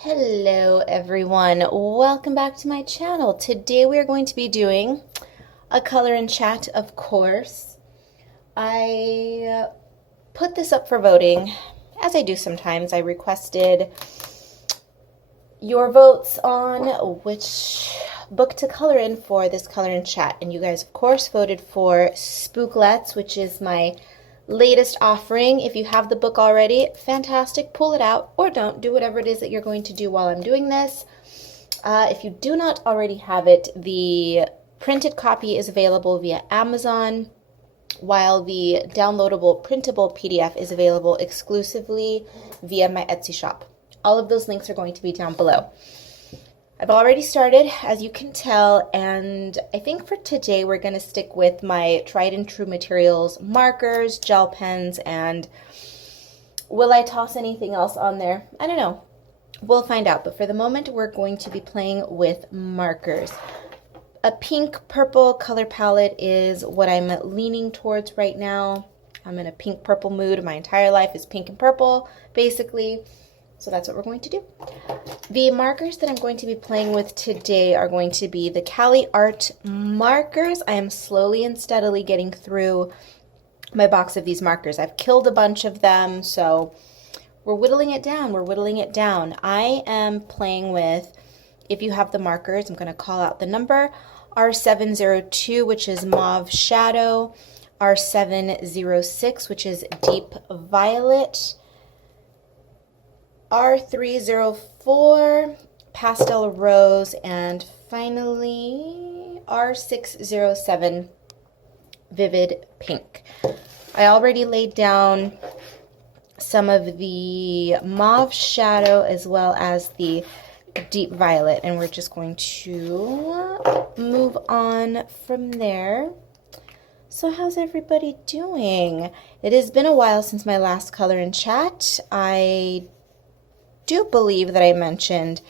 Hello everyone, welcome back to my channel. Today we are going to be doing a color and chat, of course. I put this up for voting, as I do sometimes. I requested your votes on which book to color in for this color and chat, and you guys of course voted for Spooklettes, which is my latest offering. If you have the book already, fantastic, pull it out, or don't. Do whatever it is that you're going to do while I'm doing this. If you do not already have it, the printed copy is available via Amazon, while the downloadable printable PDF is available exclusively via my Etsy shop. All of those links are going to be down below. I've already started, as you can tell, and I think for today we're going to stick with my tried and true materials, markers, gel pens, and will I toss anything else on there? I don't know. We'll find out, but for the moment we're going to be playing with markers. A pink-purple color palette is what I'm leaning towards right now. I'm in a pink-purple mood. My entire life is pink and purple, basically. So that's what we're going to do. The markers that I'm going to be playing with today are going to be the Cali Art markers. I am slowly and steadily getting through my box of these markers. I've killed a bunch of them, so we're whittling it down. We're whittling it down. I am playing with, if you have the markers, I'm going to call out the number, R702, which is Mauve Shadow, R706, which is Deep Violet, R304, Pastel Rose, and finally R607, Vivid Pink. I already laid down some of the Mauve Shadow as well as the Deep Violet, and we're just going to move on from there. So how's everybody doing? It has been a while since my last color and chat. I do believe that I mentioned,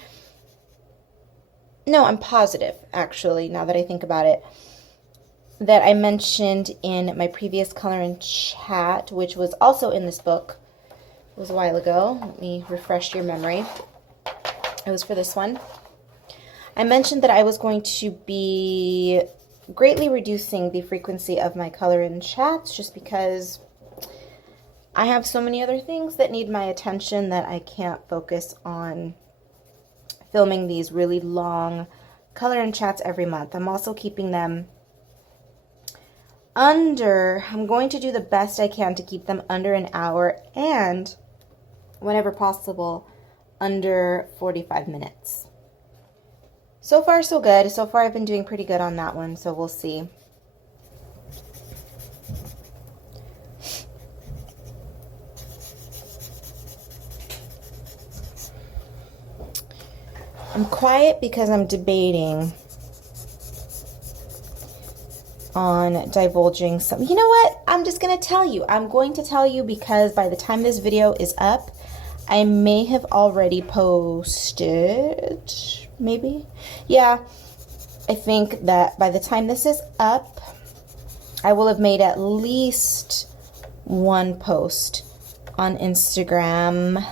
no, I'm positive, actually, now that I think about it, that I mentioned in my previous color and chat, which was also in this book. It was a while ago. Let me refresh your memory. It was for this one. I mentioned that I was going to be greatly reducing the frequency of my color and chats just because I have so many other things that need my attention that I can't focus on filming these really long color and chats every month. I'm also keeping them under, I'm going to do the best I can to keep them under an hour and, whenever possible, under 45 minutes. So far, so good. So far, I've been doing pretty good on that one, so we'll see. I'm quiet because I'm debating on divulging some. You know what? I'm just going to tell you. I'm going to tell you because by the time this video is up, I may have already posted, maybe? Yeah, I think that by the time this is up, I will have made at least one post on Instagram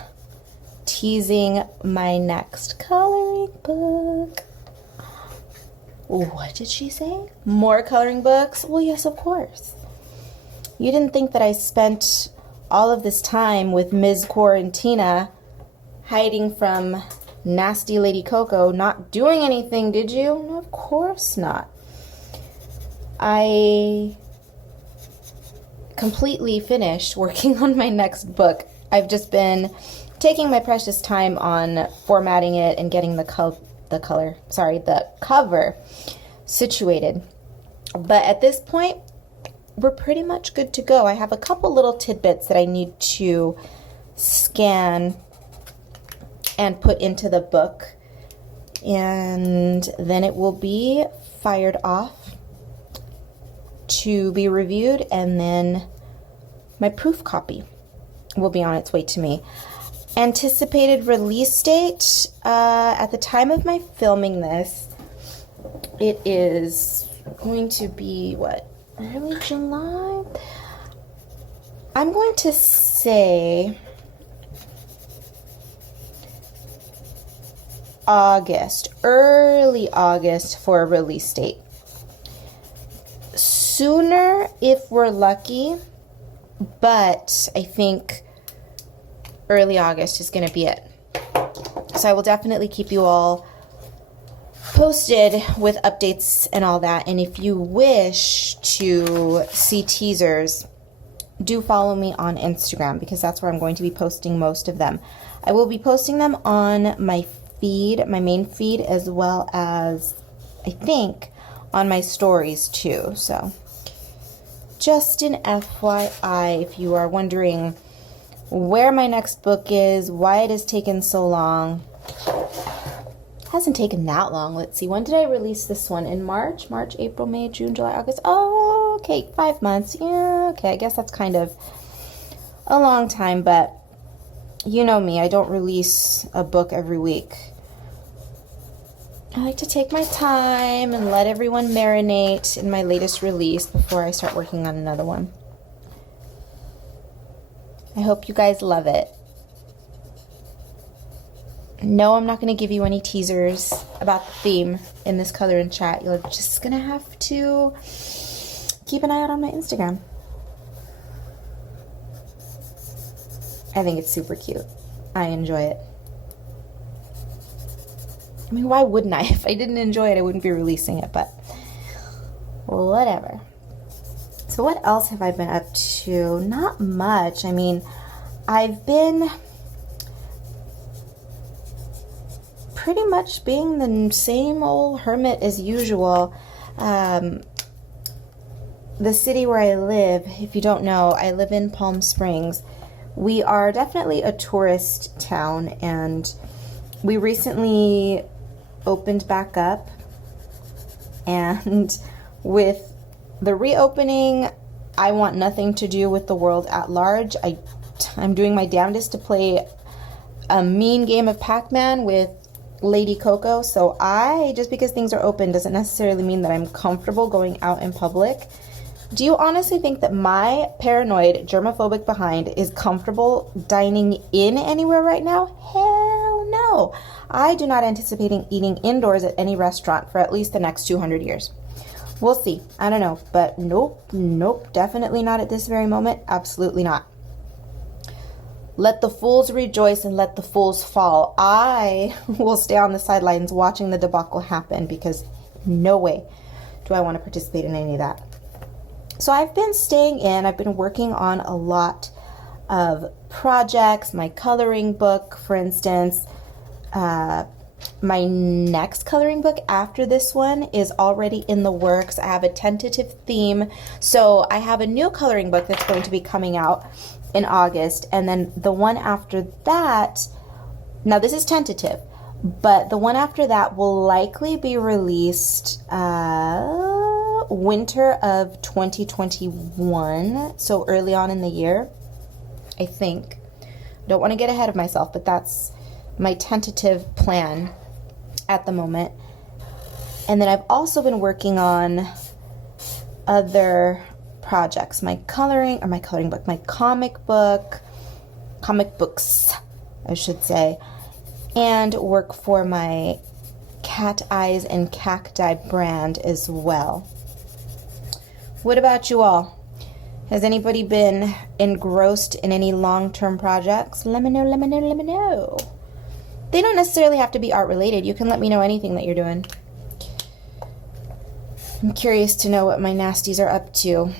teasing my next coloring book. What did she say? More coloring books? Well, yes, of course. You didn't think that I spent all of this time with Ms. Quarantina hiding from nasty Lady Coco, not doing anything, did you? No, of course not. I completely finished working on my next book. I've just been taking my precious time on formatting it and getting the cover situated. But at this point, we're pretty much good to go. I have a couple little tidbits that I need to scan and put into the book, and then it will be fired off to be reviewed, and then my proof copy will be on its way to me. Anticipated release date, at the time of my filming this, it is going to be, what, early July? I'm going to say August, early August for a release date. Sooner if we're lucky, but I think early August is going to be it. So I will definitely keep you all posted with updates and all that. And if you wish to see teasers, do follow me on Instagram, because that's where I'm going to be posting most of them. I will be posting them on my feed, my main feed, as well as, I think, on my stories too. So just an FYI, if you are wondering where my next book is, why it has taken so long. It hasn't taken that long. Let's see, when did I release this one? In March? March, April, May, June, July, August. Oh, okay, 5 months. Yeah, okay, I guess that's kind of a long time, but you know me, I don't release a book every week. I like to take my time and let everyone marinate in my latest release before I start working on another one. I hope you guys love it. No, I'm not going to give you any teasers about the theme in this color and chat. You're just going to have to keep an eye out on my Instagram. I think it's super cute. I enjoy it. I mean, why wouldn't I? If I didn't enjoy it, I wouldn't be releasing it, but whatever. So what else have I been up to? Not much. I mean, I've been pretty much being the same old hermit as usual. The city where I live, if you don't know, I live in Palm Springs. We are definitely a tourist town, and we recently opened back up, and with the reopening, I want nothing to do with the world at large. I'm doing my damnedest to play a mean game of Pac-Man with Lady Coco, so just because things are open doesn't necessarily mean that I'm comfortable going out in public. Do you honestly think that my paranoid, germophobic behind is comfortable dining in anywhere right now? Hell no. I do not anticipate eating indoors at any restaurant for at least the next 200 years. We'll see. I don't know. But nope, definitely not at this very moment. Absolutely not. Let the fools rejoice and let the fools fall. I will stay on the sidelines watching the debacle happen, because no way do I want to participate in any of that. So I've been staying in. I've been working on a lot of projects. My coloring book, for instance. My next coloring book after this one is already in the works. I have a tentative theme. So I have a new coloring book that's going to be coming out in August. And then the one after that, now this is tentative, but the one after that will likely be released winter of 2021. So early on in the year, I think. Don't want to get ahead of myself, but that's my tentative plan at the moment. And then I've also been working on other projects, my comic books, I should say, and work for my Cat Eyes and Cacti brand as well. What about you all? Has anybody been engrossed in any long-term projects? Let me know. They don't necessarily have to be art related. You can let me know anything that you're doing. I'm curious to know what my nasties are up to.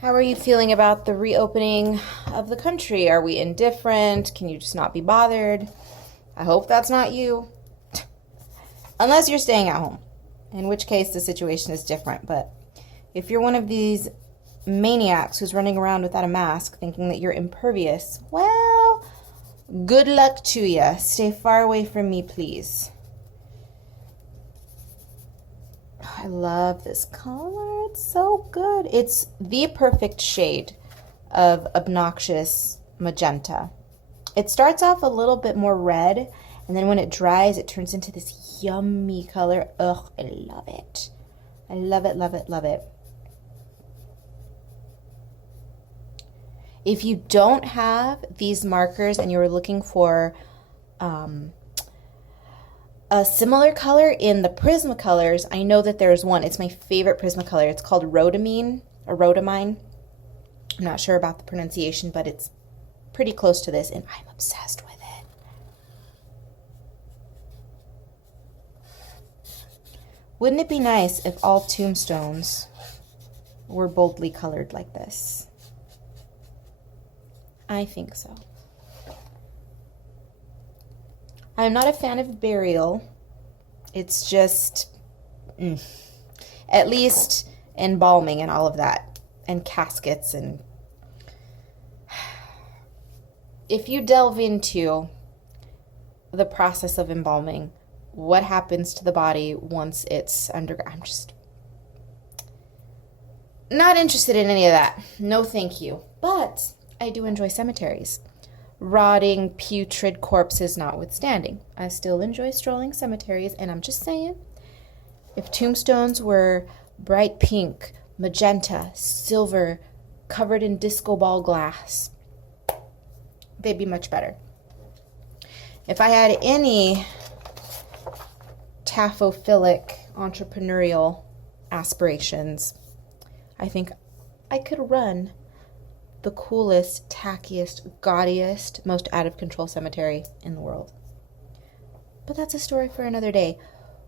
How are you feeling about the reopening of the country? Are we indifferent? Can you just not be bothered? I hope that's not you. Unless you're staying at home, in which case the situation is different. But if you're one of these maniacs who's running around without a mask thinking that you're impervious, well, good luck to ya. Stay far away from me, please. I love this color. It's so good. It's the perfect shade of obnoxious magenta. It starts off a little bit more red, and then when it dries, it turns into this yummy color. Ugh, I love it. I love it, love it, love it. If you don't have these markers and you're looking for a a similar color in the Prismacolors. I know that there's one. It's my favorite Prismacolor. It's called rhodamine or rhodamine. I'm not sure about the pronunciation, but it's pretty close to this, and I'm obsessed with it. Wouldn't it be nice if all tombstones were boldly colored like this? I think so. I'm not a fan of burial. It's just, at least embalming and all of that, and caskets. And if you delve into the process of embalming, what happens to the body once it's underground, I'm just not interested in any of that. No, thank you. But I do enjoy cemeteries. Rotting, putrid corpses notwithstanding, I still enjoy strolling cemeteries, and I'm just saying, if tombstones were bright pink, magenta, silver, covered in disco ball glass, they'd be much better. If I had any taphophilic entrepreneurial aspirations, I think I could run the coolest, tackiest, gaudiest, most out-of-control cemetery in the world. But that's a story for another day.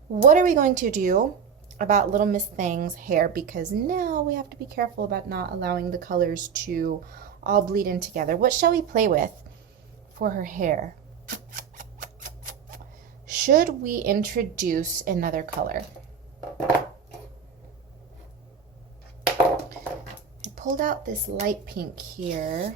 What are we going to do about Little Miss Thing's hair? Because now we have to be careful about not allowing the colors to all bleed in together. What shall we play with for her hair? Should we introduce another color? Pulled out this light pink here.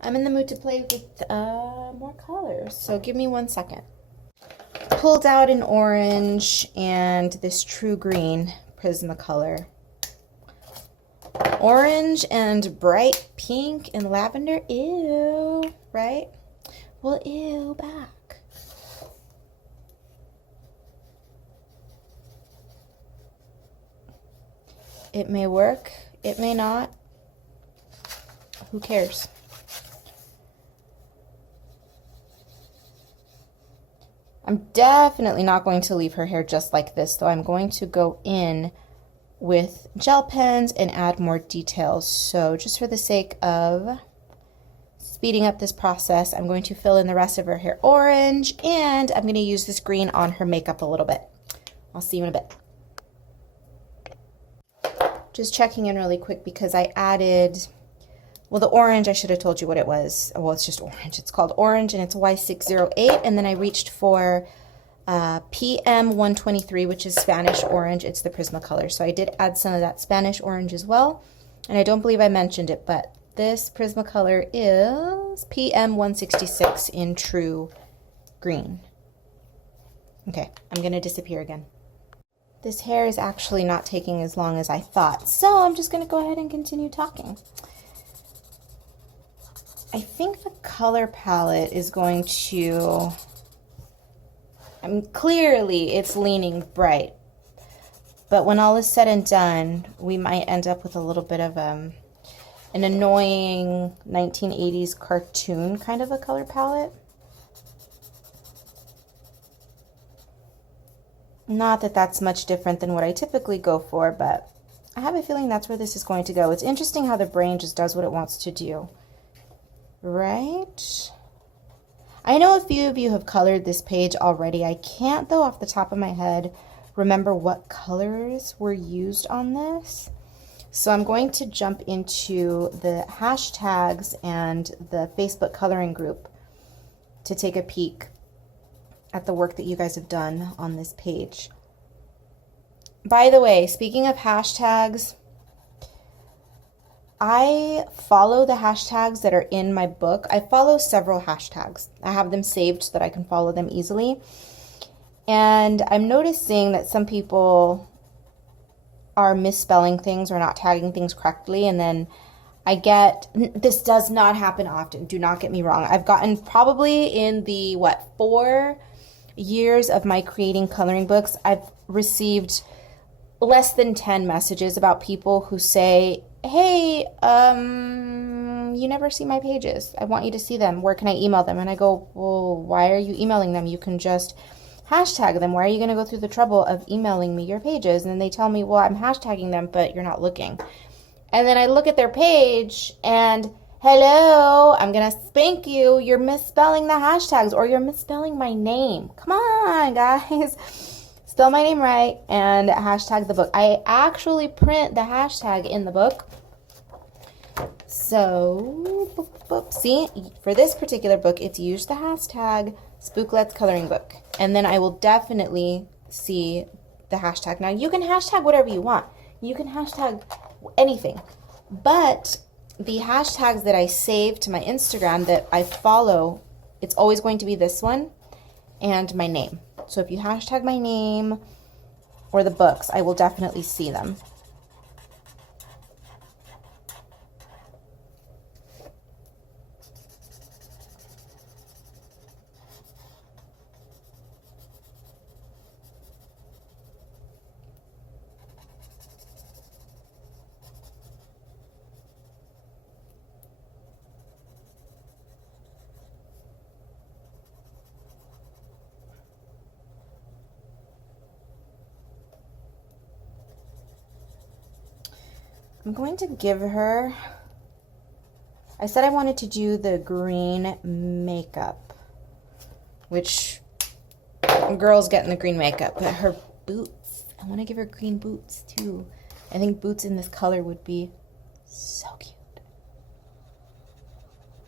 I'm in the mood to play with more colors, so give me 1 second. Pulled out an orange and this true green Prismacolor. Orange and bright pink and lavender. Ew, right? Well, ew, back. It may work, it may not. Who cares? I'm definitely not going to leave her hair just like this, though. I'm going to go in with gel pens and add more details. So just for the sake of speeding up this process, I'm going to fill in the rest of her hair orange, and I'm going to use this green on her makeup a little bit. I'll see you in a bit. Just checking in really quick because I added, well, the orange, I should have told you what it was. Well, it's just orange. It's called orange, and it's Y608. And then I reached for PM123, which is Spanish orange. It's the Prismacolor. So I did add some of that Spanish orange as well. And I don't believe I mentioned it, but this Prismacolor is PM166 in true green. Okay, I'm going to disappear again. This hair is actually not taking as long as I thought, so I'm just going to go ahead and continue talking. I think the color palette is going to, I mean, clearly it's leaning bright, but when all is said and done, we might end up with a little bit of an annoying 1980s cartoon kind of a color palette. Not that that's much different than what I typically go for, but I have a feeling that's where this is going to go. It's interesting how the brain just does what it wants to do, right? I know a few of you have colored this page already. I can't, though, off the top of my head, remember what colors were used on this. So I'm going to jump into the hashtags and the Facebook coloring group to take a peek at the work that you guys have done on this page. By the way, speaking of hashtags, I follow the hashtags that are in my book. I follow several hashtags. I have them saved so that I can follow them easily. And I'm noticing that some people are misspelling things or not tagging things correctly, and then I get, this does not happen often, do not get me wrong. I've gotten probably in the, 4 years of my creating coloring books, I've received less than 10 messages about people who say hey, you never see my pages. I want you to see them. Where can I email them? And I go, well, why are you emailing them? You can just hashtag them. Why are you going to go through the trouble of emailing me your pages? And then they tell me, well, I'm hashtagging them, but you're not looking. And then I look at their page and, hello, I'm going to spank you. You're misspelling the hashtags, or you're misspelling my name. Come on, guys. Spell my name right and hashtag the book. I actually print the hashtag in the book. So, boop, boop. See, for this particular book, it's used the hashtag Spooklettes coloring book. And then I will definitely see the hashtag. Now, you can hashtag whatever you want. You can hashtag anything. But the hashtags that I save to my Instagram that I follow, it's always going to be this one and my name. So if you hashtag my name or the books, I will definitely see them. I'm going to give her, I said I wanted to do the green makeup, which girl's getting the green makeup, but her boots, I want to give her green boots too. I think boots in this color would be so cute.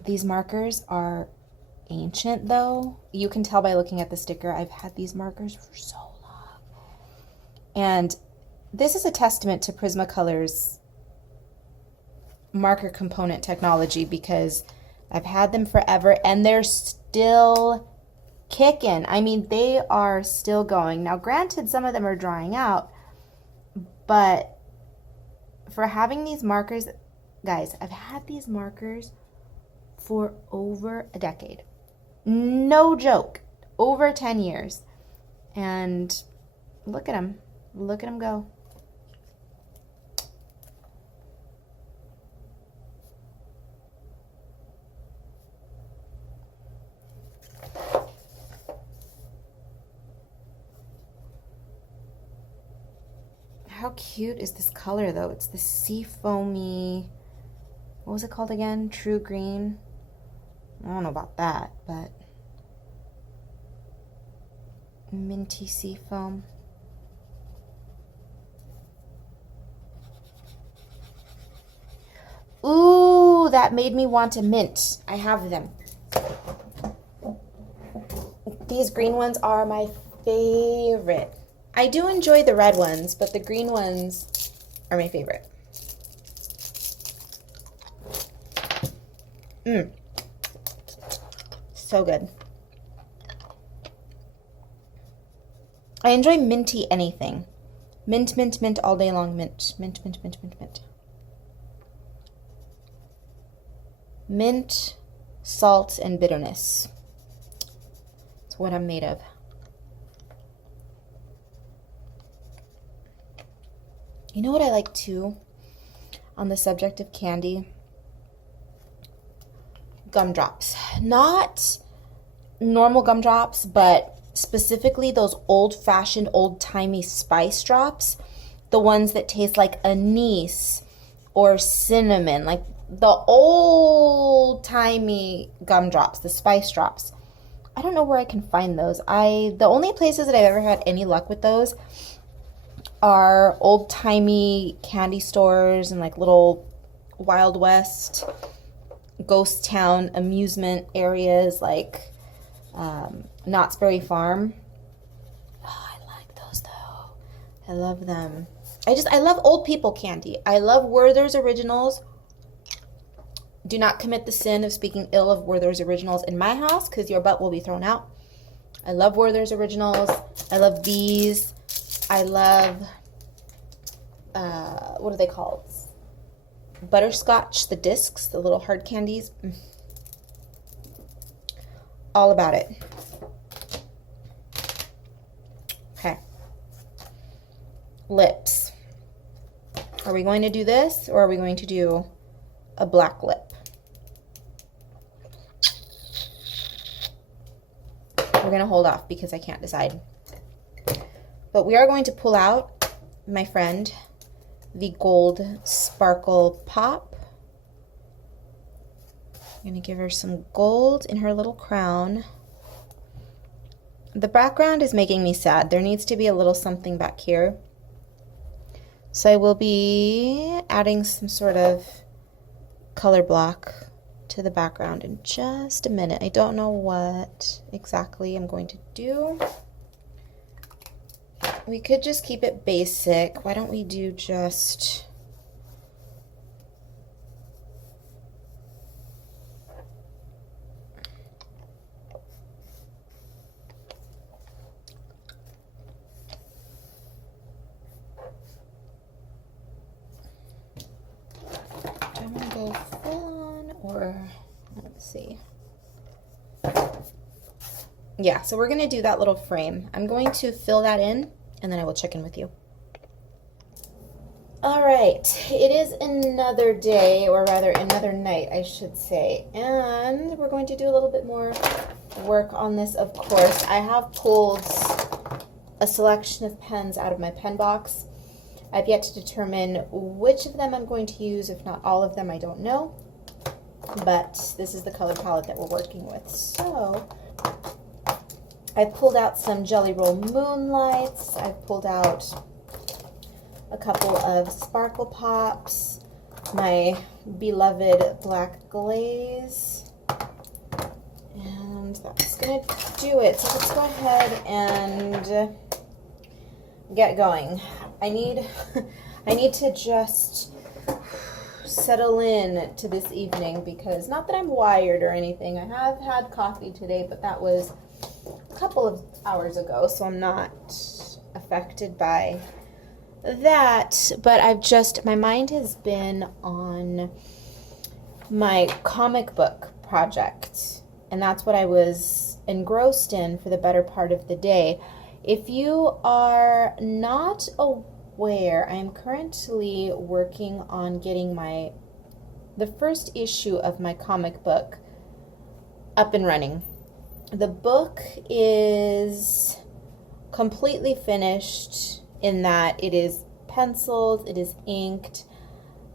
These markers are ancient though. You can tell by looking at the sticker, I've had these markers for so long. And this is a testament to Prismacolor's marker component technology, because I've had them forever and they're still kicking. I mean, they are still going. Now, granted, some of them are drying out, but for having these markers, guys, I've had these markers for over a decade. No joke. Over 10 years. And look at them. Look at them go. How cute is this color though? It's the sea foamy, what was it called again? True green. I don't know about that, but minty sea foam. Ooh, that made me want a mint. I have them. These green ones are my favorite. I do enjoy the red ones, but the green ones are my favorite. So good. I enjoy minty anything. Mint, mint, mint all day long. Mint, mint, mint, mint, mint, mint. Mint, salt, and bitterness. It's what I'm made of. You know what I like too, on the subject of candy? Gumdrops. Not normal gumdrops, but specifically those old-fashioned, old-timey spice drops. The ones that taste like anise or cinnamon, like the old-timey gumdrops, the spice drops. I don't know where I can find those. The only places that I've ever had any luck with those are old-timey candy stores and like little Wild West, ghost town amusement areas like Knott's Berry Farm. Oh, I like those though. I love them. I love old people candy. I love Werther's Originals. Do not commit the sin of speaking ill of Werther's Originals in my house, because your butt will be thrown out. I love Werther's Originals. I love these. I love, what are they called? Butterscotch, the discs, the little hard candies. All about it. Okay. Lips. Are we going to do this, or are we going to do a black lip? We're going to hold off because I can't decide. But we are going to pull out, my friend, the gold sparkle pop. I'm going to give her some gold in her little crown. The background is making me sad. There needs to be a little something back here. So I will be adding some sort of color block to the background in just a minute. I don't know what exactly I'm going to do. We could just keep it basic. Why don't we do just... I'm going to go full on, or let's see. Yeah, so we're going to do that little frame. I'm going to fill that in, and then I will check in with you. All right, it is another day, or rather another night, I should say, and we're going to do a little bit more work on this, of course. I have pulled a selection of pens out of my pen box. I've yet to determine which of them I'm going to use. If not all of them, I don't know. But this is the color palette that we're working with. So I pulled out some Jelly Roll Moonlights. I've pulled out a couple of Sparkle Pops, my beloved Black Glaze. And that's going to do it. So let's go ahead and get going. I need to just settle in to this evening because not that I'm wired or anything. I have had coffee today, but that was a couple of hours ago, so I'm not affected by that. But my mind has been on my comic book project, and that's what I was engrossed in for the better part of the day. If you are not aware, I am currently working on getting the first issue of my comic book up and running. The book is completely finished in that it is penciled, it is inked.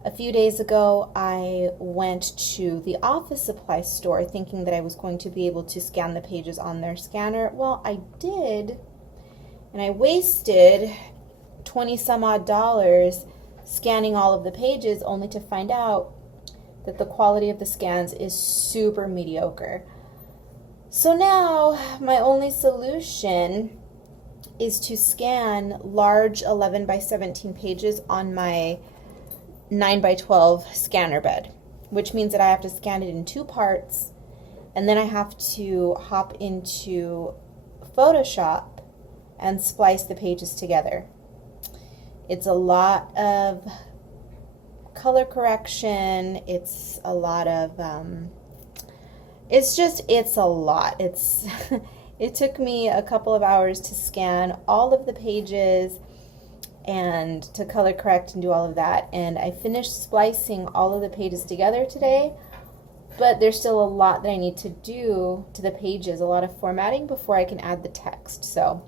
A few days ago, I went to the office supply store thinking that I was going to be able to scan the pages on their scanner. Well, I did. And I wasted $20 some odd scanning all of the pages only to find out that the quality of the scans is super mediocre. So now my only solution is to scan large 11 by 17 pages on my 9 by 12 scanner bed, which means that I have to scan it in two parts, and then I have to hop into Photoshop and splice the pages together. It's a lot of color correction. It's a lot of, it's a lot. It took me a couple of hours to scan all of the pages and to color correct and do all of that. And I finished splicing all of the pages together today, but there's still a lot that I need to do to the pages, a lot of formatting before I can add the text. So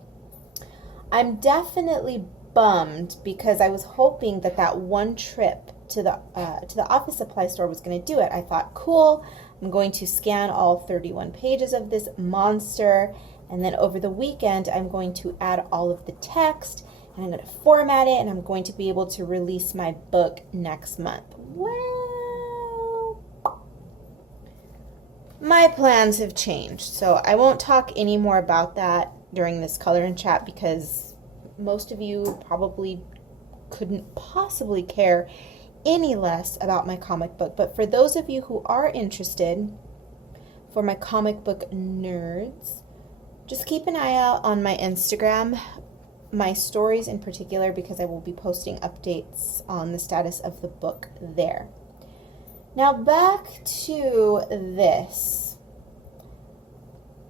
I'm definitely bummed because I was hoping that one trip to the office supply store was going to do it. I thought, cool, I'm going to scan all 31 pages of this monster, and then over the weekend I'm going to add all of the text, and I'm going to format it, and I'm going to be able to release my book next month. Well, my plans have changed, so I won't talk any more about that during this color and chat because most of you probably couldn't possibly care any less about my comic book. But for those of you who are interested, for my comic book nerds, just keep an eye out on my Instagram, my stories in particular, because I will be posting updates on the status of the book there. Now back to this.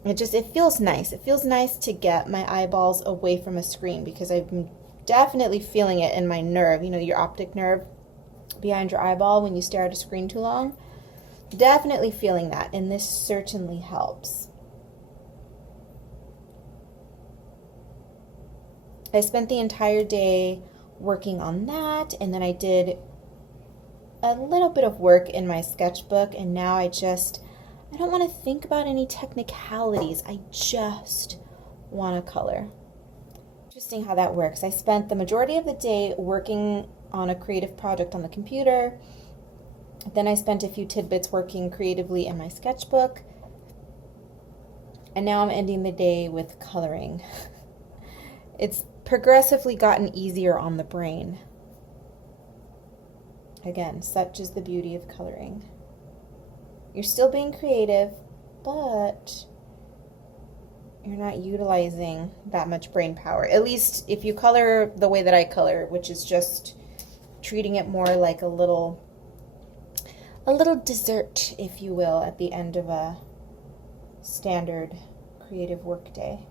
It feels nice. It feels nice to get my eyeballs away from a screen because I've been definitely feeling it in my nerve, you know, your optic nerve behind your eyeball when you stare at a screen too long. Definitely feeling that, and this certainly helps. I spent the entire day working on that, and then I did a little bit of work in my sketchbook, and now I don't want to think about any technicalities. I just want to color. Interesting how that works. I spent the majority of the day working on a creative project on the computer. Then I spent a few tidbits working creatively in my sketchbook. And now I'm ending the day with coloring. It's progressively gotten easier on the brain. Again, such is the beauty of coloring. You're still being creative, but you're not utilizing that much brain power. At least if you color the way that I color, which is just treating it more like a little dessert, if you will, at the end of a standard creative work day.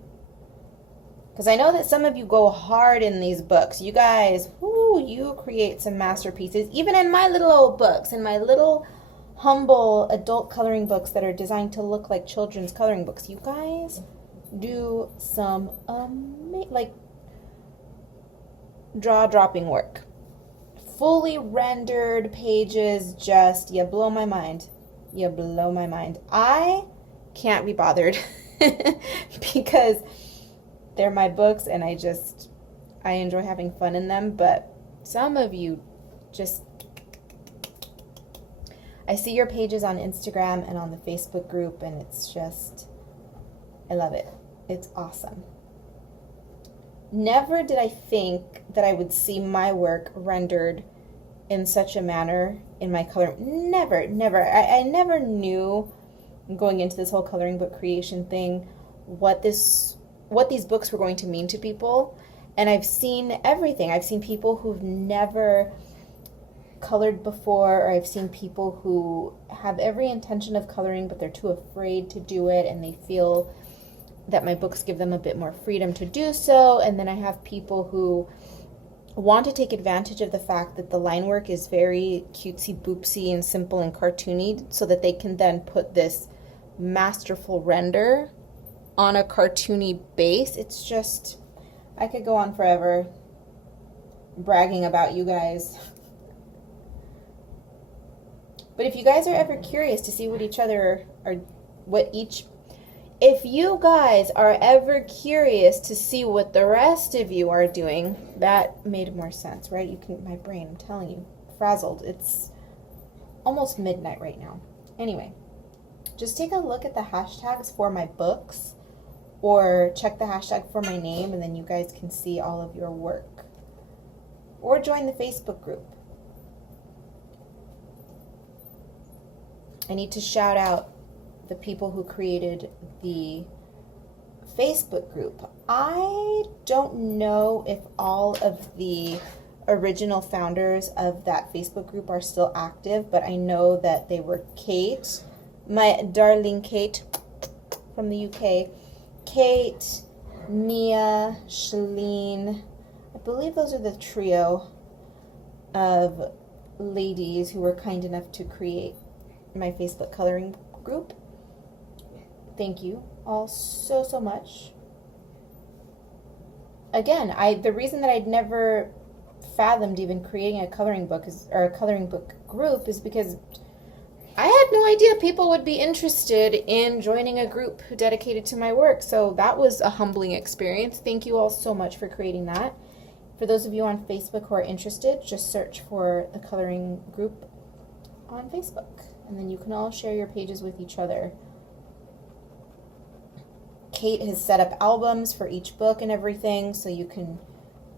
Because I know that some of you go hard in these books. You guys, you create some masterpieces. Even in my little old books, in my little humble adult coloring books that are designed to look like children's coloring books, you guys do some jaw-dropping work. Fully rendered pages, just, you blow my mind. You blow my mind. I can't be bothered because they're my books and I enjoy having fun in them, but some of you just, I see your pages on Instagram and on the Facebook group, and it's just, I love it. It's awesome. Never did I think that I would see my work rendered in such a manner in my coloring. Never. I never knew going into this whole coloring book creation thing what these books were going to mean to people. And I've seen everything. I've seen people who've never colored before, or I've seen people who have every intention of coloring, but they're too afraid to do it, and they feel that my books give them a bit more freedom to do so. And then I have people who want to take advantage of the fact that the line work is very cutesy boopsy and simple and cartoony, so that they can then put this masterful render on a cartoony base. It's just, I could go on forever bragging about you guys. But if you guys are ever curious to see what if you guys are ever curious to see what the rest of you are doing, that made more sense, right? My brain, I'm telling you, frazzled. It's almost midnight right now. Anyway, just take a look at the hashtags for my books, or check the hashtag for my name, and then you guys can see all of your work. Or join the Facebook group. I need to shout out the people who created the Facebook group. I don't know if all of the original founders of that Facebook group are still active, but I know that they were Kate, my darling Kate from the UK, Kate, Mia, Shalene. I believe those are the trio of ladies who were kind enough to create my Facebook coloring group. Thank you all so much. Again, the reason that I'd never fathomed even creating a coloring book or a coloring book group is because I had no idea people would be interested in joining a group dedicated to my work. So that was a humbling experience. Thank you all so much for creating that. For those of you on Facebook who are interested, just search for the coloring group on Facebook, and then you can all share your pages with each other. Kate has set up albums for each book and everything, so you can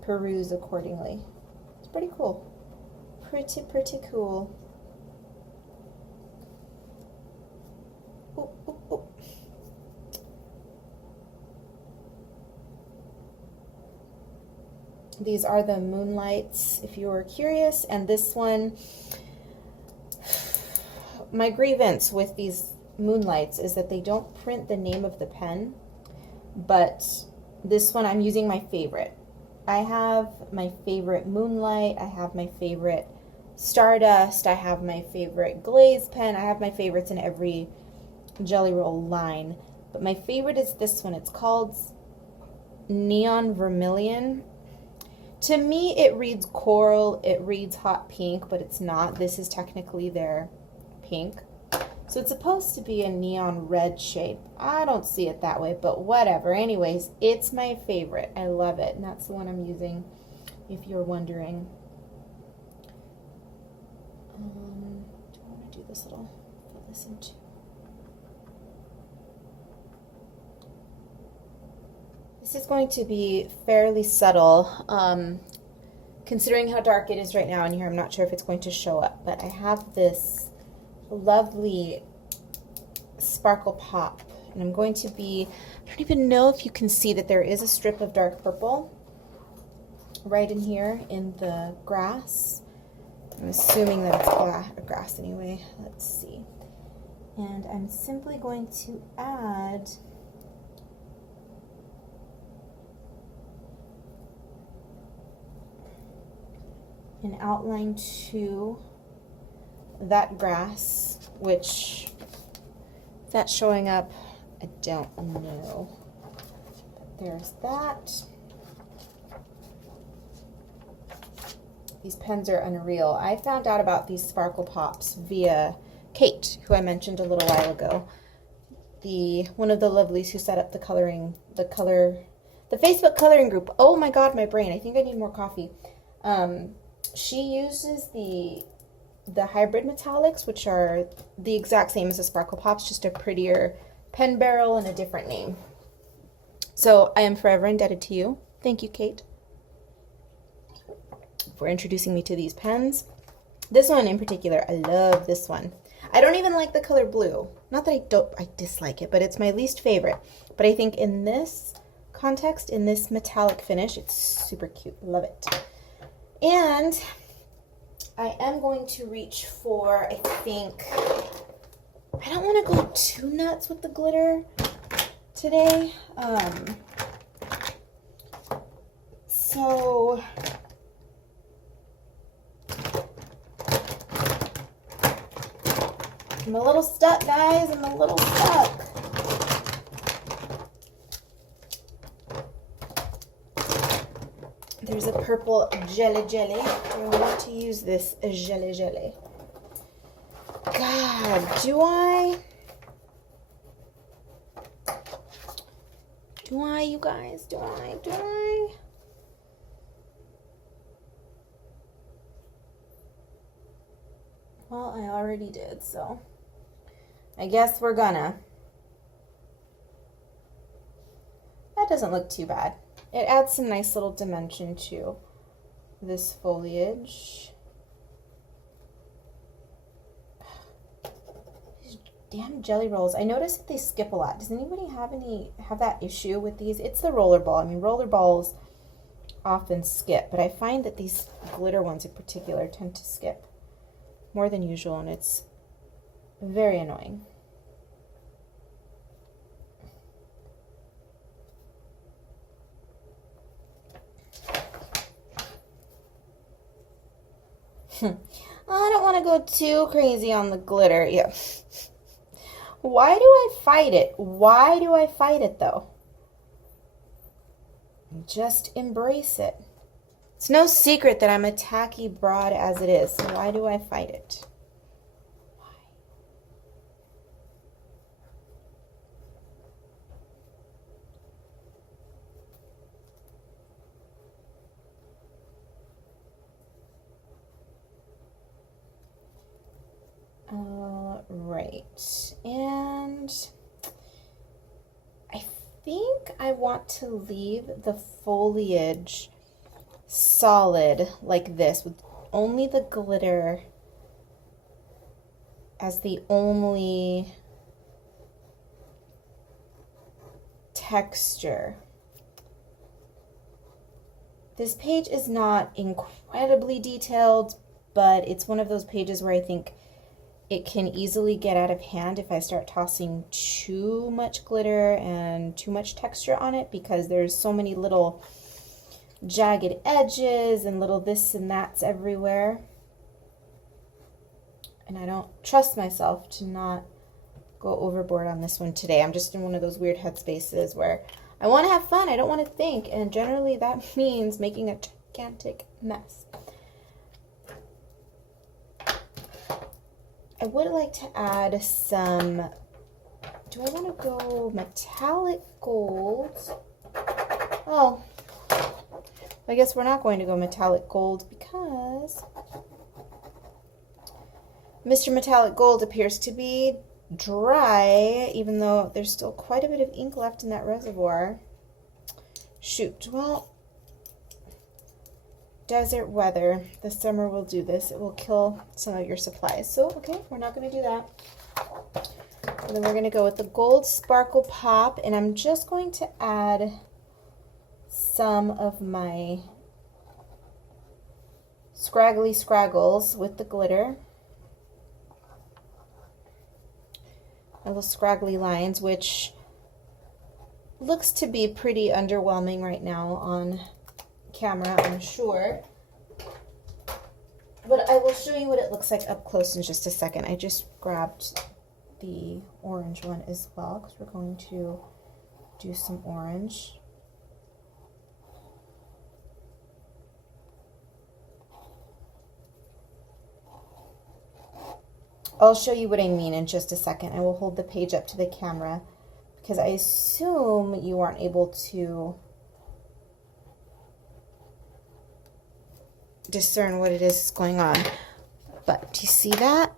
peruse accordingly. It's pretty cool. Pretty cool. Ooh, ooh, ooh. These are the Moonlights, if you were curious, and this one, my grievance with these Moonlights is that they don't print the name of the pen, but this one I'm using my favorite. I have my favorite Moonlight, I have my favorite Stardust, I have my favorite Glaze pen, I have my favorites in every Jelly Roll line. But my favorite is this one. It's called Neon Vermilion. To me, it reads coral, it reads hot pink, but it's not. This is technically their pink. So it's supposed to be a neon red shade. I don't see it that way, but whatever. Anyways, it's my favorite. I love it, and that's the one I'm using, if you're wondering. Do I want to do this little, fill this in too? This is going to be fairly subtle, considering how dark it is right now in here. I'm not sure if it's going to show up, but I have this lovely sparkle pop, and I'm going to be, I don't even know if you can see that there is a strip of dark purple right in here in the grass. I'm assuming that it's grass anyway. Let's see. And I'm simply going to add an outline to that grass, which, if that's showing up, I don't know. But there's that. These pens are unreal. I found out about these sparkle pops via Kate, who I mentioned a little while ago. One of the lovelies who set up the Facebook coloring group. Oh my God, my brain. I think I need more coffee. She uses the hybrid metallics, which are the exact same as the sparkle pops, just a prettier pen barrel and a different name. So I am forever indebted to you. Thank you, Kate, for introducing me to these pens. This one in particular, I love this one. I don't even like the color blue. Not that I dislike it, but it's my least favorite. But I think in this context, in this metallic finish, it's super cute. Love it. And I am going to reach for, I think, I don't want to go too nuts with the glitter today. So I'm a little stuck, guys. I'm a little stuck. There's a purple jelly. I want to use this jelly. God, do I, you guys? Do I? Well, I already did, so I guess we're gonna. That doesn't look too bad. It adds some nice little dimension to this foliage. These damn jelly rolls. I notice that they skip a lot. Does anybody have that issue with these? It's the rollerball. I mean, rollerballs often skip, but I find that these glitter ones in particular tend to skip more than usual, and it's very annoying. I don't want to go too crazy on the glitter. Yeah. Why do I fight it? Why do I fight it, though? Just embrace it. It's no secret that I'm a tacky broad as it is, so why do I fight it? Right, and I think I want to leave the foliage solid like this, with only the glitter as the only texture. This page is not incredibly detailed, but it's one of those pages where I think it can easily get out of hand if I start tossing too much glitter and too much texture on it, because there's so many little jagged edges and little this and that's everywhere. And I don't trust myself to not go overboard on this one today. I'm just in one of those weird headspaces where I want to have fun. I don't want to think. And generally that means making a gigantic mess. I would like to add some, do I want to go metallic gold? Oh, I guess we're not going to go metallic gold because Mr. Metallic Gold appears to be dry, even though there's still quite a bit of ink left in that reservoir. Shoot, well, desert weather, the summer will do this. It will kill some of your supplies. So, okay, we're not going to do that. And then we're going to go with the Gold Sparkle Pop, and I'm just going to add some of my scraggly scraggles with the glitter. My little scraggly lines, which looks to be pretty underwhelming right now on camera, I'm sure. But I will show you what it looks like up close in just a second. I just grabbed the orange one as well because we're going to do some orange. I'll show you what I mean in just a second. I will hold the page up to the camera because I assume you aren't able to discern what it is going on. But do you see that?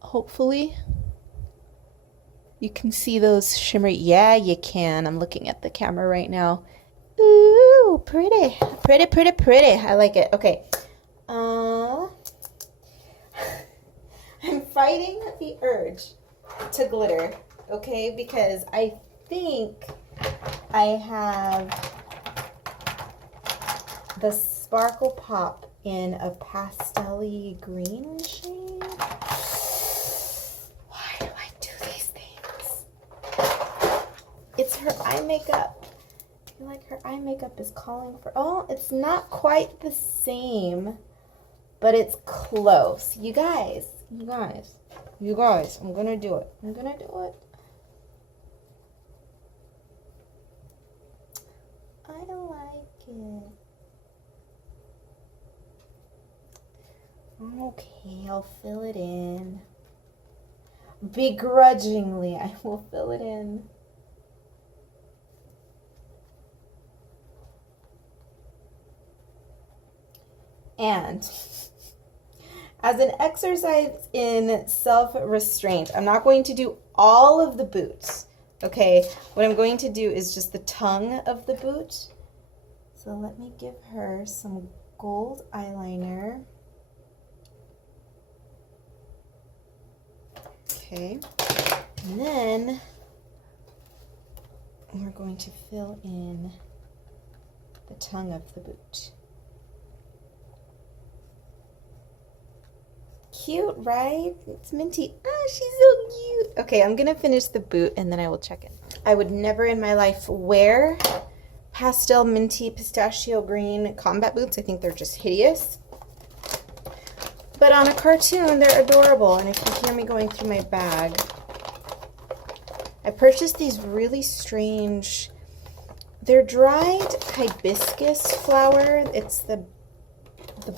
Hopefully you can see those shimmer. Yeah, you can. I'm looking at the camera right now. Ooh, pretty. Pretty, pretty, pretty. I like it. Okay. I'm fighting the urge to glitter, okay, because I think I have the Sparkle Pop in a pastel-y green shade. Why do I do these things? It's her eye makeup. I feel like her eye makeup is calling for, oh, it's not quite the same, but it's close. You guys, I'm gonna do it. I'm gonna do it. I don't like it. Okay, I'll fill it in. Begrudgingly, I will fill it in. And as an exercise in self-restraint, I'm not going to do all of the boots, okay? What I'm going to do is just the tongue of the boot. So let me give her some gold eyeliner. Okay, and then we're going to fill in the tongue of the boot. Cute, right? It's Minty. Ah, she's so cute. Okay, I'm gonna finish the boot and then I will check in. I would never in my life wear pastel minty pistachio green combat boots. I think they're just hideous. But on a cartoon, they're adorable. And if you hear me going through my bag, I purchased these really strange, they're dried hibiscus flower. It's the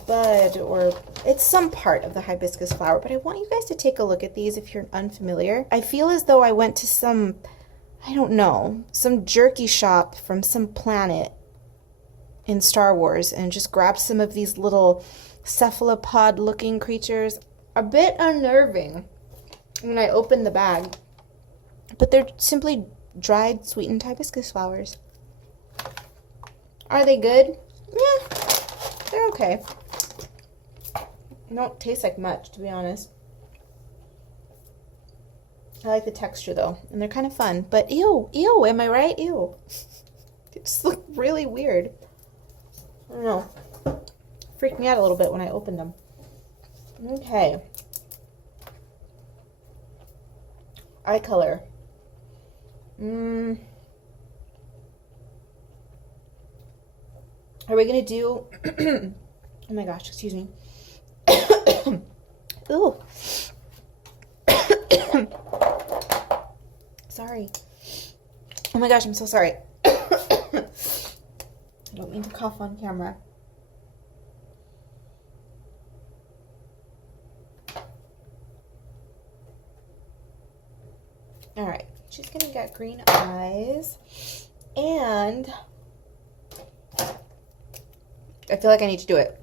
bud, or it's some part of the hibiscus flower, but I want you guys to take a look at these if you're unfamiliar. I feel as though I went to some, I don't know, some jerky shop from some planet in Star Wars and just grabbed some of these little cephalopod looking creatures. A bit unnerving when I opened the bag, but they're simply dried sweetened hibiscus flowers. Are they good? Yeah, they're okay. They don't taste like much, to be honest. I like the texture though, and they're kind of fun. But ew, am I right? Ew. They just look really weird. I don't know. Freaked me out a little bit when I opened them. Okay. Eye color. are we going to do, oh my gosh, excuse me. Ooh. Sorry. Oh my gosh, I'm so sorry. I don't mean to cough on camera. All right, she's gonna get green eyes, and I feel like I need to do it.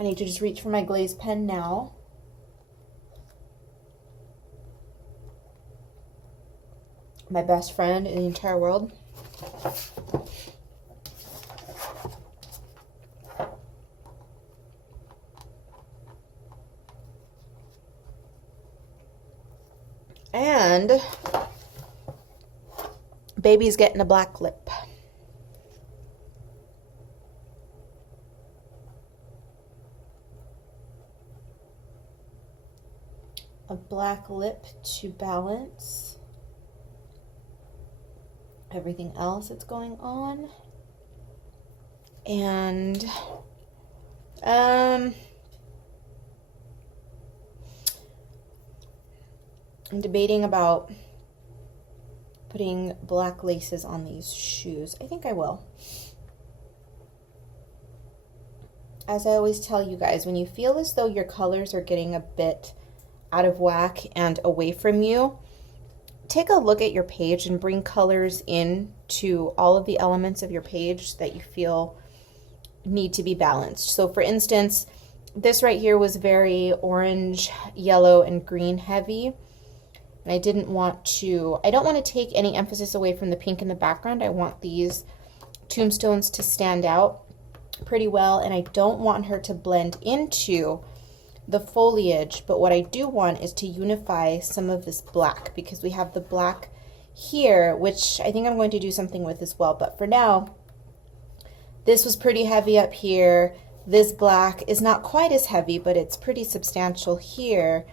I need to just reach for my glazed pen now. My best friend in the entire world. And baby's getting a black lip. A black lip to balance everything else that's going on. And I'm debating about putting black laces on these shoes. I think I will. As I always tell you guys, when you feel as though your colors are getting a bit out of whack and away from you, take a look at your page and bring colors in to all of the elements of your page that you feel need to be balanced. So for instance, this right here was very orange, yellow, and green heavy. And I don't want to take any emphasis away from the pink in the background. I want these tombstones to stand out pretty well, and I don't want her to blend into the foliage, but what I do want is to unify some of this black, because we have the black here, which I think I'm going to do something with as well. But for now, this was pretty heavy up here. This black is not quite as heavy, but it's pretty substantial here.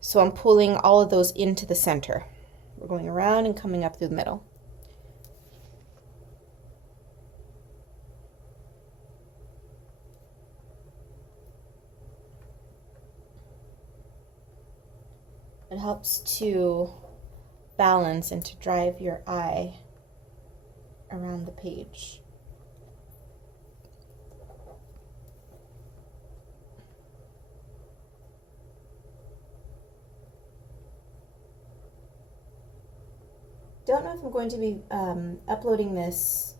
So I'm pulling all of those into the center. We're going around and coming up through the middle. It helps to balance and to drive your eye around the page. Don't know if I'm going to be uploading this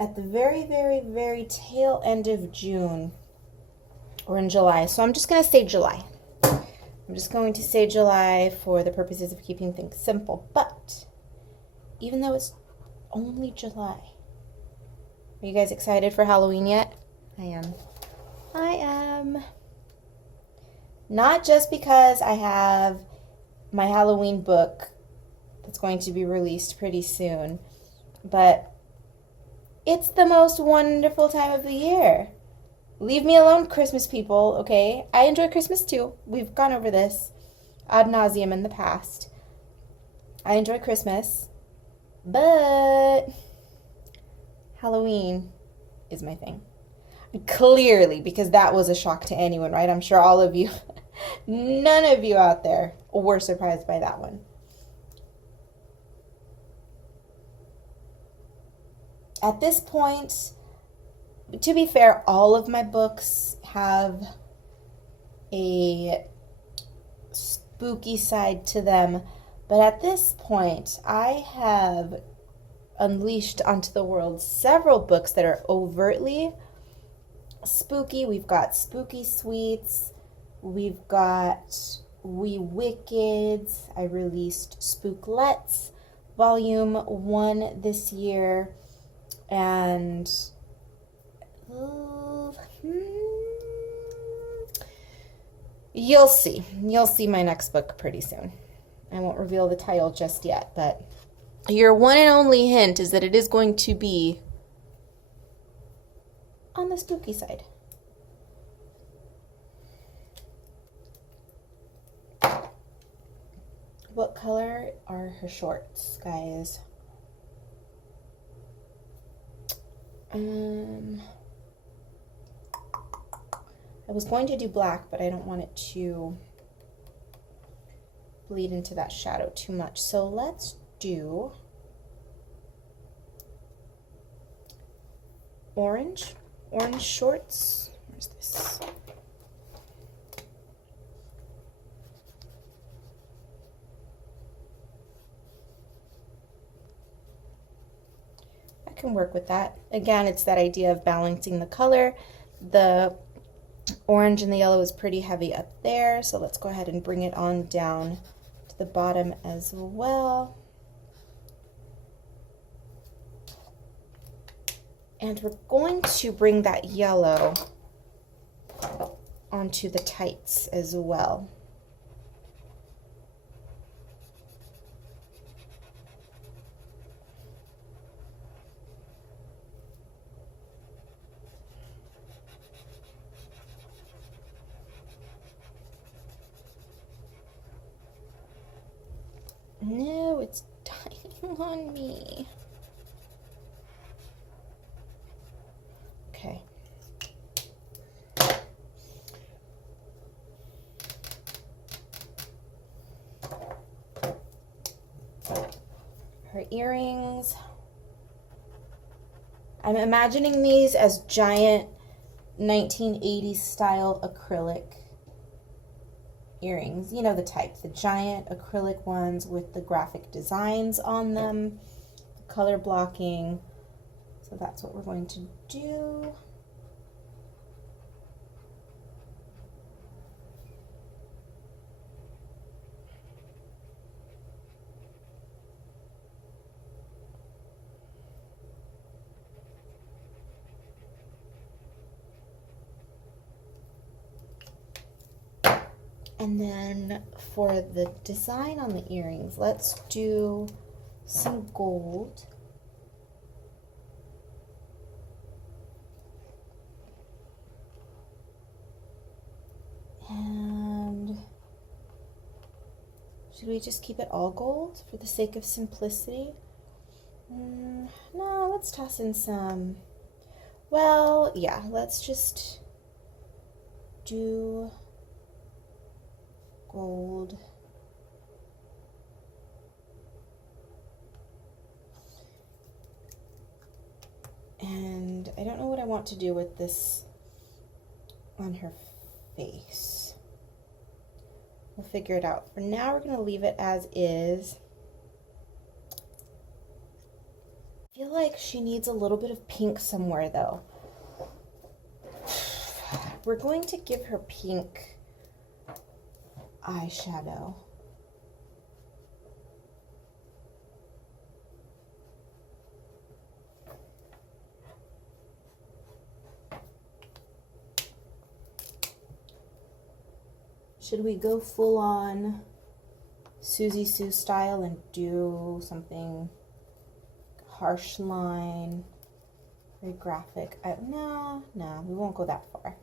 at the very, very, very tail end of June or in July. So I'm just going to say July. I'm just going to say July for the purposes of keeping things simple. But even though it's only July, are you guys excited for Halloween yet? I am. I am. Not just because I have my Halloween book that's going to be released pretty soon, but it's the most wonderful time of the year. Leave me alone, Christmas people, okay? I enjoy Christmas too. We've gone over this ad nauseum in the past. I enjoy Christmas, but Halloween is my thing. Clearly, because that was a shock to anyone, right? I'm sure all of you, none of you out there were surprised by that one. At this point, to be fair, all of my books have a spooky side to them, but at this point, I have unleashed onto the world several books that are overtly spooky. We've got Spooky Sweets, we've got Wee Wickeds. I released Spooklettes Volume 1 this year, and you'll see my next book pretty soon. I won't reveal the title just yet, but your one and only hint is that it is going to be on the spooky side. What color are her shorts, guys? I was going to do black, but I don't want it to bleed into that shadow too much. So let's do orange shorts. Where's this? I can work with that. Again, it's that idea of balancing the color. The orange and the yellow is pretty heavy up there, so let's go ahead and bring it on down to the bottom as well. And we're going to bring that yellow onto the tights as well. No, it's dying on me. Okay. Her earrings. I'm imagining these as giant 1980s style acrylic earrings. You know the type, the giant acrylic ones with the graphic designs on them, the color blocking. So that's what we're going to do. And then for the design on the earrings, let's do some gold. And should we just keep it all gold for the sake of simplicity? No, let's toss in some, well, yeah, let's just do gold. And I don't know what I want to do with this on her face. We'll figure it out. For now, we're going to leave it as is. I feel like she needs a little bit of pink somewhere, though. We're going to give her pink eyeshadow. Should we go full on Susie Sue style and do something harsh line, very graphic? No, we won't go that far.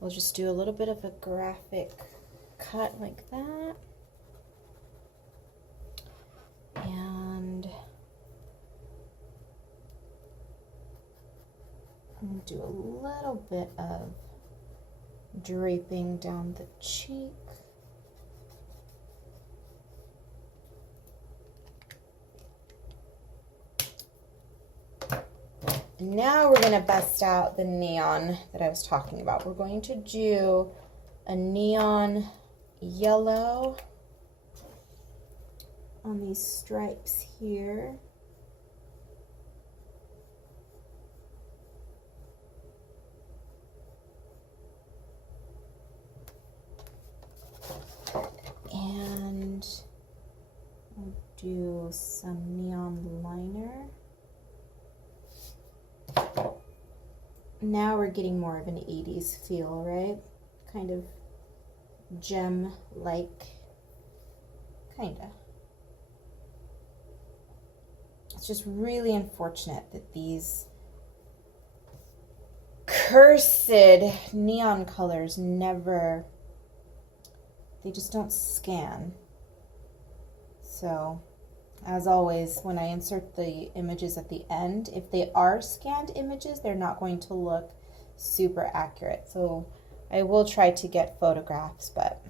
We'll just do a little bit of a graphic cut like that. And I'm going to do a little bit of draping down the cheek. Now we're going to bust out the neon that I was talking about. We're going to do a neon yellow on these stripes here. And I'll do some neon liner. Now we're getting more of an 80s feel, right? Kind of gem-like, kinda. It's just really unfortunate that these cursed neon colors never, they just don't scan. So As always, when I insert the images at the end, if they are scanned images, they're not going to look super accurate. So I will try to get photographs, but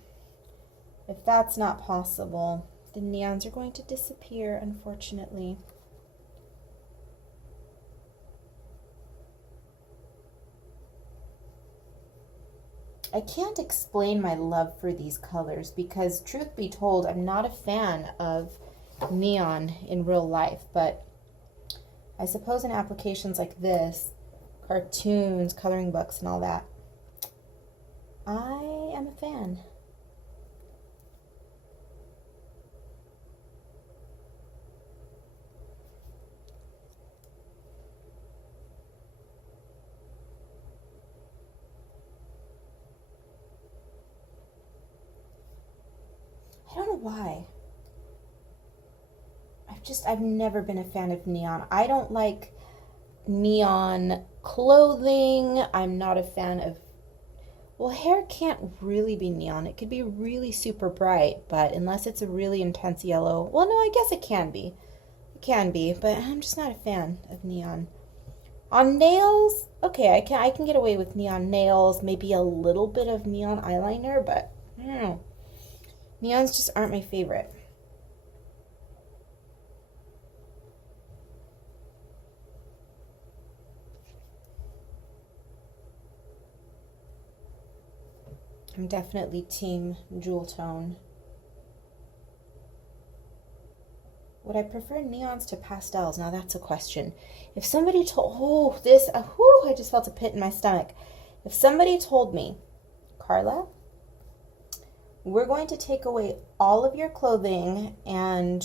if that's not possible, the neons are going to disappear, unfortunately. I can't explain my love for these colors because, truth be told, I'm not a fan of neon in real life, but I suppose in applications like this, cartoons, coloring books, and all that, I am a fan. I don't know why. I've never been a fan of neon. I don't like neon clothing. I'm not a fan of, well, hair can't really be neon. It could be really super bright, but unless it's a really intense yellow, well, no, I guess it can be. It can be, but I'm just not a fan of neon. On nails, okay, I can get away with neon nails, maybe a little bit of neon eyeliner, but I don't know. Neons just aren't my favorite. I'm definitely team jewel tone. Would I prefer neons to pastels? Now that's a question. If somebody told, I just felt a pit in my stomach. If somebody told me, Karla, we're going to take away all of your clothing and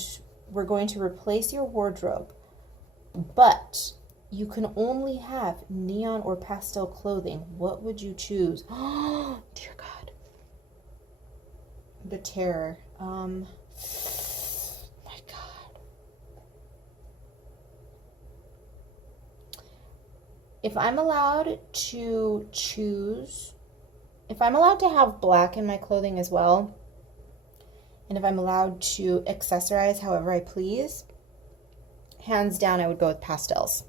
we're going to replace your wardrobe, but you can only have neon or pastel clothing, what would you choose? Oh, dear God. The terror. My God. If I'm allowed to choose, if I'm allowed to have black in my clothing as well, and if I'm allowed to accessorize however I please, hands down I would go with pastels.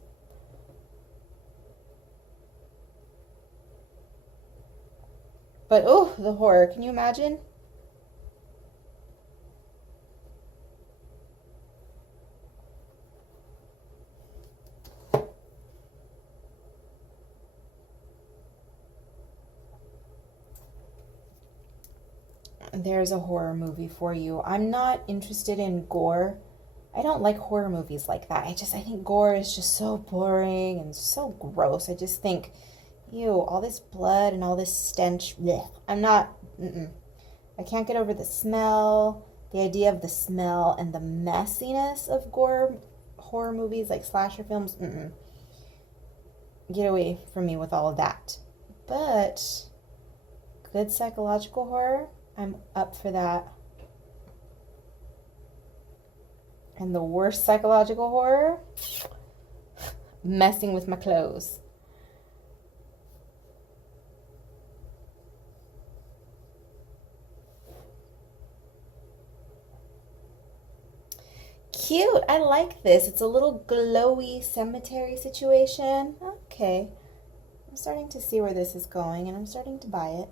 But oh, the horror, can you imagine? There's a horror movie for you. I'm not interested in gore. I don't like horror movies like that. I think gore is just so boring and so gross. I just think, ew, all this blood and all this stench. Blech. I can't get over the smell, the idea of the smell and the messiness of gore horror movies like slasher films. Get away from me with all of that. But good psychological horror, I'm up for that. And the worst psychological horror, messing with my clothes. Cute. I like this. It's a little glowy cemetery situation. Okay. I'm starting to see where this is going and I'm starting to buy it.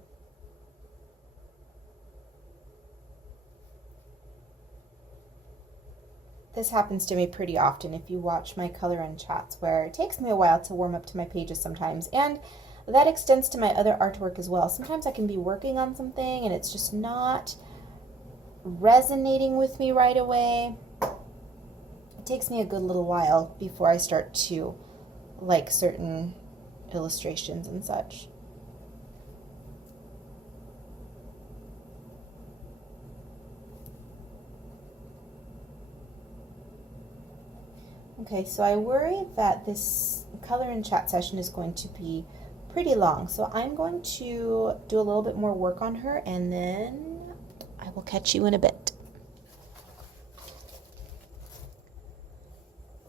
This happens to me pretty often if you watch my color and chats, where it takes me a while to warm up to my pages sometimes, and that extends to my other artwork as well. Sometimes I can be working on something and it's just not resonating with me right away. It takes me a good little while before I start to like certain illustrations and such. Okay, so I worry that this color and chat session is going to be pretty long, so I'm going to do a little bit more work on her and then I will catch you in a bit.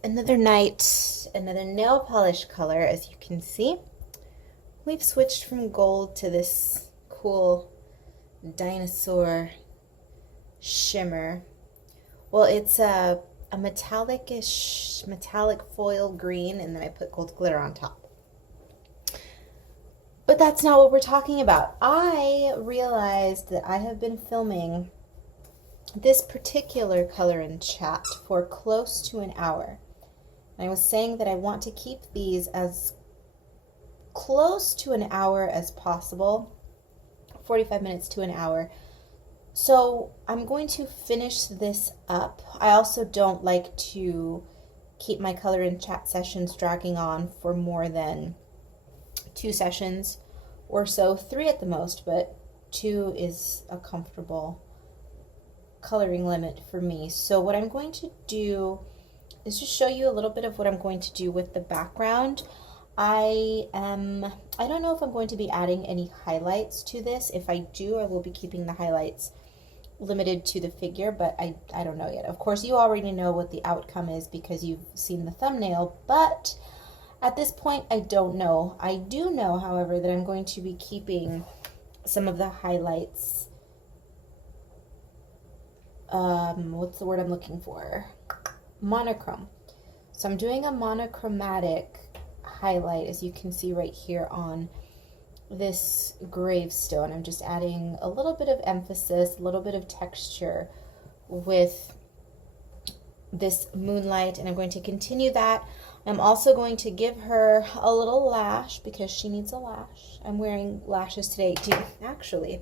Another night, another nail polish color. As you can see, we've switched from gold to this cool dinosaur shimmer. Well, it's a a metallic foil green, and then I put gold glitter on top. But that's not what we're talking about. I realized that I have been filming this particular color and chat for close to an hour. And I was saying that I want to keep these as close to an hour as possible, 45 minutes to an hour. So I'm going to finish this up. I also don't like to keep my color and chat sessions dragging on for more than 2 sessions or so, 3 at the most, but 2 is a comfortable coloring limit for me. So what I'm going to do is just show you a little bit of what I'm going to do with the background. I don't know if I'm going to be adding any highlights to this. If I do, I will be keeping the highlights limited to the figure, but I don't know yet. Of course, you already know what the outcome is because you've seen the thumbnail, but at this point, I don't know. I do know, however, that I'm going to be keeping some of the highlights. What's the word I'm looking for? Monochrome. So I'm doing a monochromatic highlight, as you can see right here on this gravestone. I'm just adding a little bit of emphasis, a little bit of texture with this moonlight, and I'm going to continue that. I'm also going to give her a little lash because she needs a lash. I'm wearing lashes today. Actually,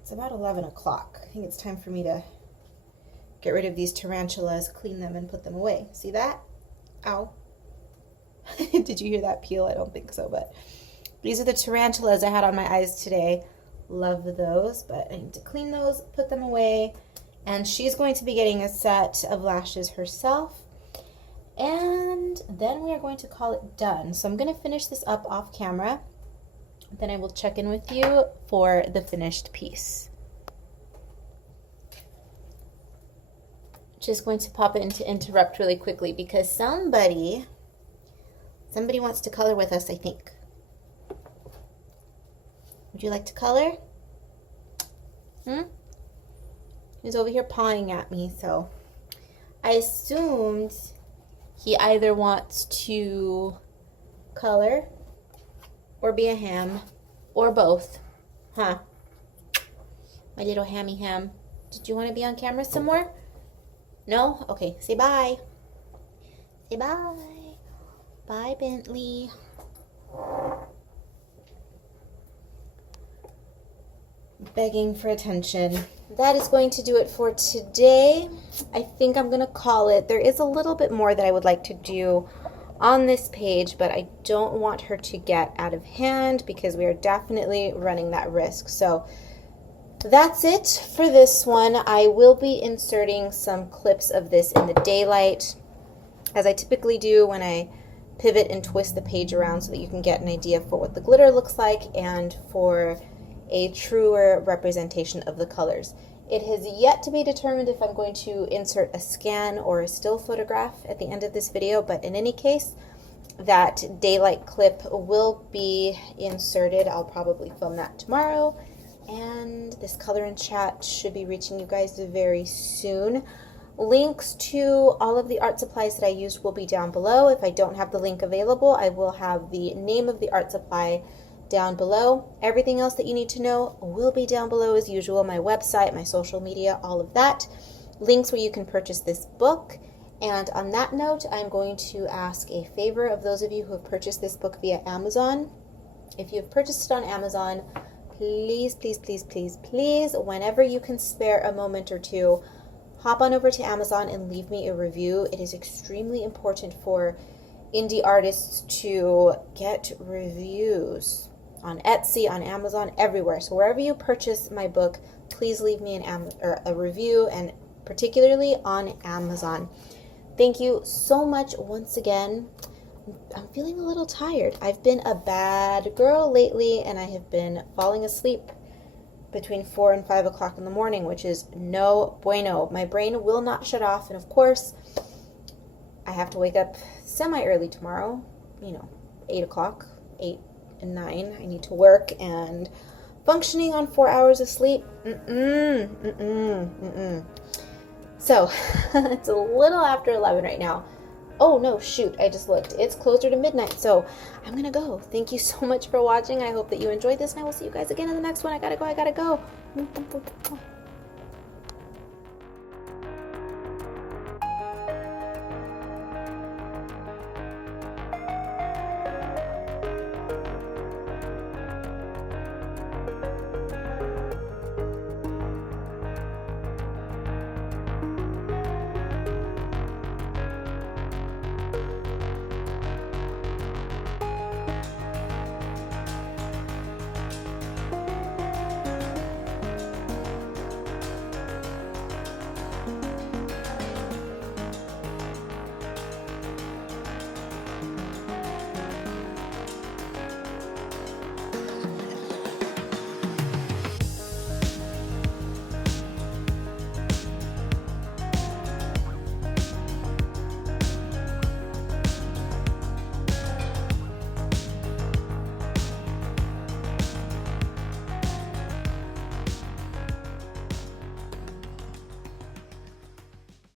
it's about 11 o'clock. I think it's time for me to get rid of these tarantulas, clean them, and put them away. See that? Ow. Did you hear that peel? I don't think so, but these are the tarantulas I had on my eyes today. Love those, but I need to clean those, put them away, and she's going to be getting a set of lashes herself. And then we are going to call it done. So I'm going to finish this up off camera. Then I will check in with you for the finished piece. Just going to pop in to interrupt really quickly because somebody wants to color with us, I think. Would you like to color? He's over here pawing at me, so I assumed he either wants to color or be a ham or both. Huh? My little hammy ham. Did you want to be on camera some more? No? Okay, say bye. Say bye. Bye, Bentley. Begging for attention. That is going to do it for today. I think I'm going to call it. There is a little bit more that I would like to do on this page, but I don't want her to get out of hand because we are definitely running that risk. So that's it for this one. I will be inserting some clips of this in the daylight, as I typically do when I pivot and twist the page around so that you can get an idea for what the glitter looks like and for a truer representation of the colors. It has yet to be determined if I'm going to insert a scan or a still photograph at the end of this video, but in any case, that daylight clip will be inserted. I'll probably film that tomorrow, and this color and chat should be reaching you guys very soon. Links to all of the art supplies that I used will be down below. If I don't have the link available, I will have the name of the art supply down below. Everything else that you need to know will be down below as usual. My website, my social media, all of that. Links where you can purchase this book. And on that note, I'm going to ask a favor of those of you who have purchased this book via Amazon. If you have purchased it on Amazon, please, please, please, please, please, whenever you can spare a moment or two, hop on over to Amazon and leave me a review. It is extremely important for indie artists to get reviews on Etsy, on Amazon, everywhere. So wherever you purchase my book, please leave me a review, and particularly on Amazon. Thank you so much once again. I'm feeling a little tired. I've been a bad girl lately, and I have been falling asleep between 4 and 5 o'clock in the morning, which is no bueno. My brain will not shut off, and of course, I have to wake up semi-early tomorrow, 8 o'clock, 8 and 9. I need to work, and functioning on 4 hours of sleep, So it's a little after 11 right now. Oh no, shoot, I just looked. It's closer to midnight, so I'm gonna go. Thank you so much for watching. I hope that you enjoyed this, and I will see you guys again in the next one. I gotta go.